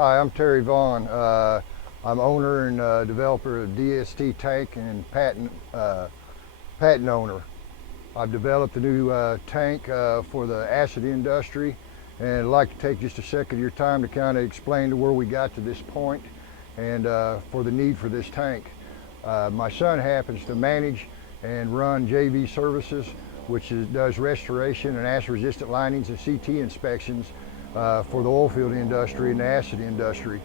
Hi, I'm Terry Vaughn. I'm owner and developer of D.A.S.T. tank and patent owner. I've developed a new tank for the acid industry, and I'd like to take just a second of your time to kind of explain to where we got to this point and for the need for this tank. My son happens to manage and run JV Services, which does restoration and acid-resistant linings and CT inspections for the oil field industry and the acid industry.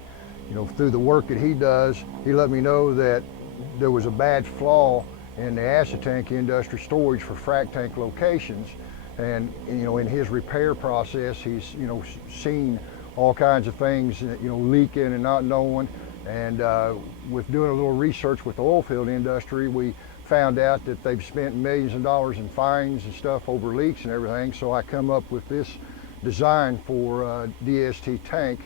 You know, through the work that he does, he let me know that there was a bad flaw in the acid tank industry storage for frac tank locations. And, you know, in his repair process, he's, you know, seen all kinds of things, you know, leaking and not knowing. And with doing a little research with the oil field industry, we found out that they've spent millions of dollars in fines and stuff over leaks and everything. So I come up with this design for D.A.S.T. tank,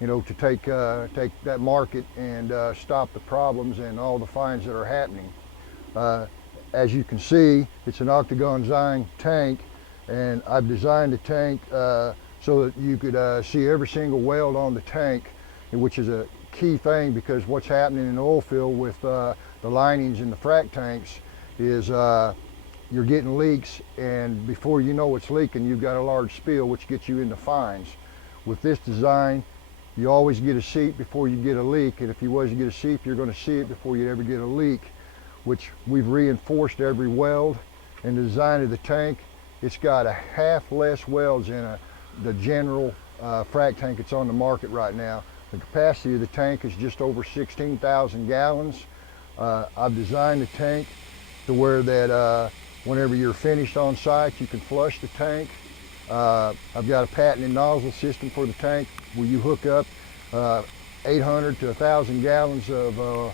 you know, to take that market and stop the problems and all the fines that are happening. As you can see, it's an octagon design tank, and I've designed the tank so that you could see every single weld on the tank, which is a key thing, because what's happening in the oil field with the linings in the frac tanks is you're getting leaks, and before you know it's leaking, you've got a large spill, which gets you into fines. With this design, you always get a seep before you get a leak, and if you wasn't get a seep, you're going to see it before you ever get a leak, which we've reinforced every weld in the design of the tank. It's got a half less welds in the general frac tank that's on the market right now. The capacity of the tank is just over 16,000 gallons. I've designed the tank to where that whenever you're finished on site, you can flush the tank. I've got a patented nozzle system for the tank where you hook up 800 to 1,000 gallons of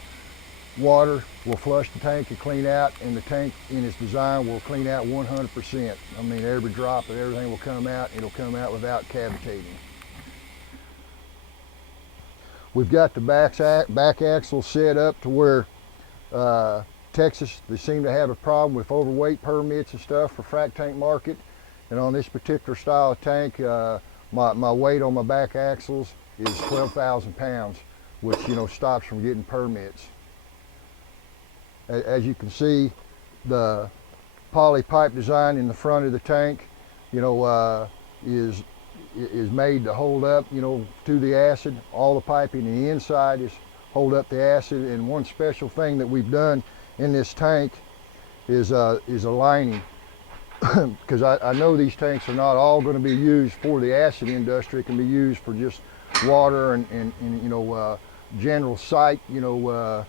water will flush the tank and clean out, and the tank in its design will clean out 100%. I mean, every drop of everything will come out. It'll come out without cavitating. We've got the back axle set up to where Texas, they seem to have a problem with overweight permits and stuff for frac tank market. And on this particular style of tank, my weight on my back axles is 12,000 pounds, which, you know, stops from getting permits. As you can see, the poly pipe design in the front of the tank, you know, is made to hold up, you know, to the acid. All the piping in the inside is hold up the acid. And one special thing that we've done in this tank is a lining, because I know these tanks are not all going to be used for the acid industry. It can be used for just water and you know, general site, you know,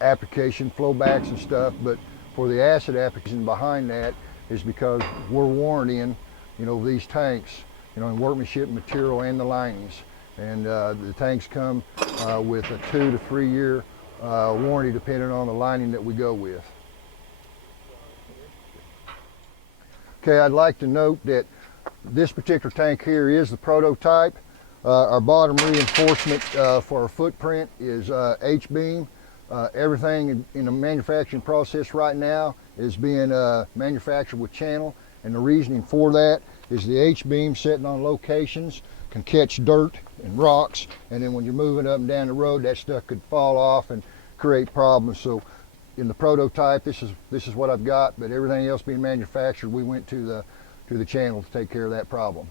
application, flowbacks and stuff. But for the acid application behind that is because we're warranting, you know, these tanks, you know, in workmanship, material, and the linings. And the tanks come with a 2 to 3 year warranty depending on the lining that we go with. Okay, I'd like to note that this particular tank here is the prototype. Our bottom reinforcement for our footprint is H-beam. Everything in the manufacturing process right now is being manufactured with channel, and the reasoning for that is the H-beam sitting on locations can catch dirt and rocks, and then when you're moving up and down the road, that stuff could fall off and create problems. So in the prototype, this is what I've got, but everything else being manufactured, we went to the channel to take care of that problem.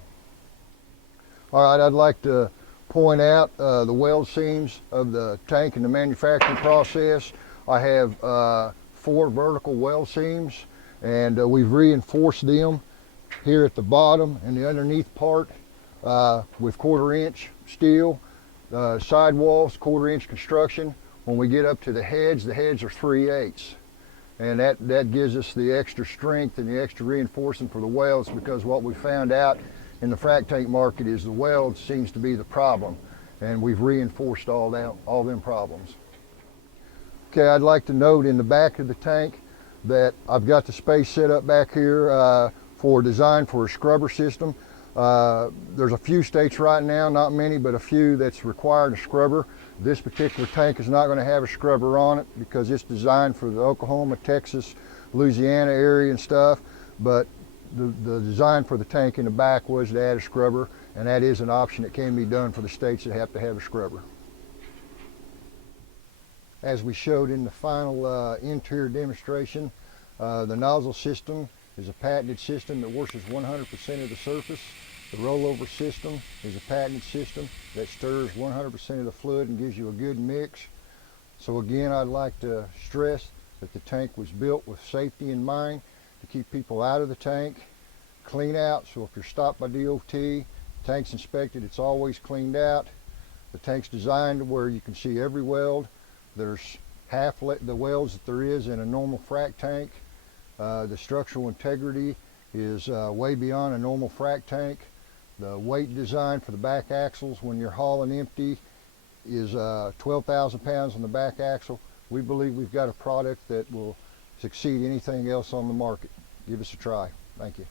All right, I'd like to point out the weld seams of the tank in the manufacturing process. I have 4 vertical weld seams, and we've reinforced them here at the bottom and the underneath part with 1/4 inch steel. Sidewalls, 1/4 inch construction. When we get up to the heads are 3/8, and that gives us the extra strength and the extra reinforcement for the welds, because what we found out in the frac tank market is the weld seems to be the problem, and we've reinforced all them problems. Okay, I'd like to note in the back of the tank that I've got the space set up back here for design for a scrubber system. There's a few states right now, not many, but a few that's required a scrubber. This particular tank is not going to have a scrubber on it because it's designed for the Oklahoma, Texas, Louisiana area and stuff, but the design for the tank in the back was to add a scrubber, and that is an option that can be done for the states that have to have a scrubber. As we showed in the final interior demonstration, the nozzle system is a patented system that washes 100% of the surface. The rollover system is a patented system that stirs 100% of the fluid and gives you a good mix. So again, I'd like to stress that the tank was built with safety in mind to keep people out of the tank, clean out. So if you're stopped by DOT, tank's inspected, it's always cleaned out. The tank's designed to where you can see every weld. There's half the welds that there is in a normal frac tank. The structural integrity is way beyond a normal frac tank. The weight design for the back axles when you're hauling empty is 12,000 pounds on the back axle. We believe we've got a product that will succeed anything else on the market. Give us a try. Thank you.